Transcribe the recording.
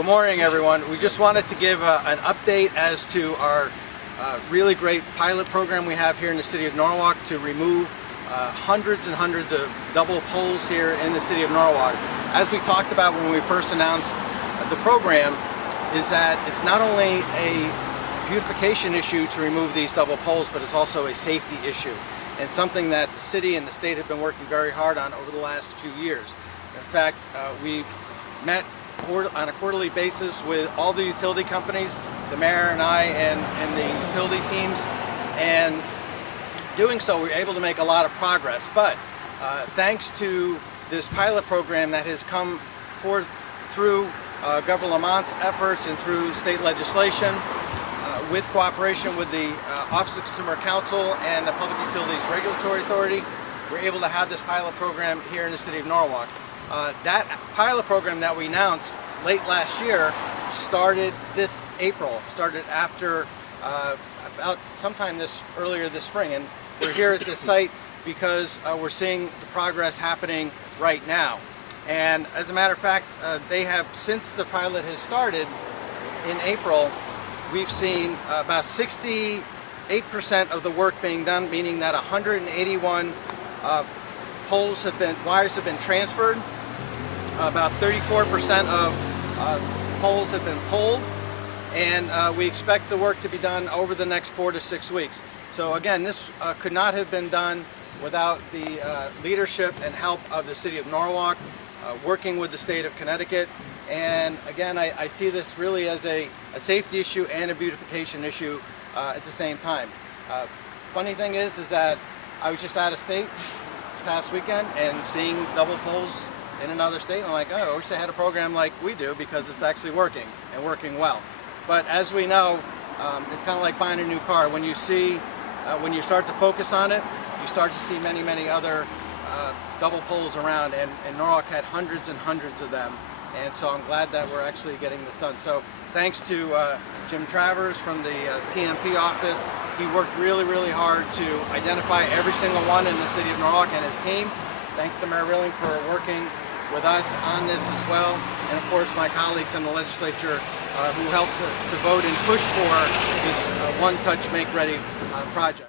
Good morning, everyone. We just wanted to give an update as to our really great pilot program we have here in the city of Norwalk to remove hundreds and hundreds of double poles here in the city of Norwalk. As we talked about when we first announced the program, is that it's not only a beautification issue to remove these double poles, but it's also a safety issue, and something that the city and the state have been working very hard on over the last few years. In fact, we've met on a quarterly basis with all the utility companies, the mayor and I and the utility teams, and doing so we're able to make a lot of progress. But thanks to this pilot program that has come forth through Governor Lamont's efforts and through state legislation, with cooperation with the Office of Consumer Counsel and the Public Utilities Regulatory Authority, we're able to have this pilot program here in the city of Norwalk. That pilot program that we announced late last year started this April, started after about sometime earlier this spring, and we're here at this site because we're seeing the progress happening right now. And as a matter of fact, they have, since the pilot has started in April, we've seen about 68% of the work being done, meaning that 181 wires have been transferred. About 34% of poles have been pulled, and we expect the work to be done over the next 4 to 6 weeks. So again, this could not have been done without the leadership and help of the city of Norwalk, working with the state of Connecticut. And again, I see this really as a safety issue and a beautification issue at the same time. Funny thing is that I was just out of state this past weekend and seeing double poles in another state, and I'm like, oh, I wish they had a program like we do, because it's actually working and working well. But as we know, it's kind of like buying a new car. When you start to focus on it, you start to see many, many other double poles around, and Norwalk had hundreds and hundreds of them. And so I'm glad that we're actually getting this done. So thanks to Jim Travers from the TMP office. He worked really, really hard to identify every single one in the city of Norwalk and his team. Thanks to Mayor Rilling for working with us on this as well. And of course my colleagues in the legislature who helped to vote and push for this One Touch Make Ready project.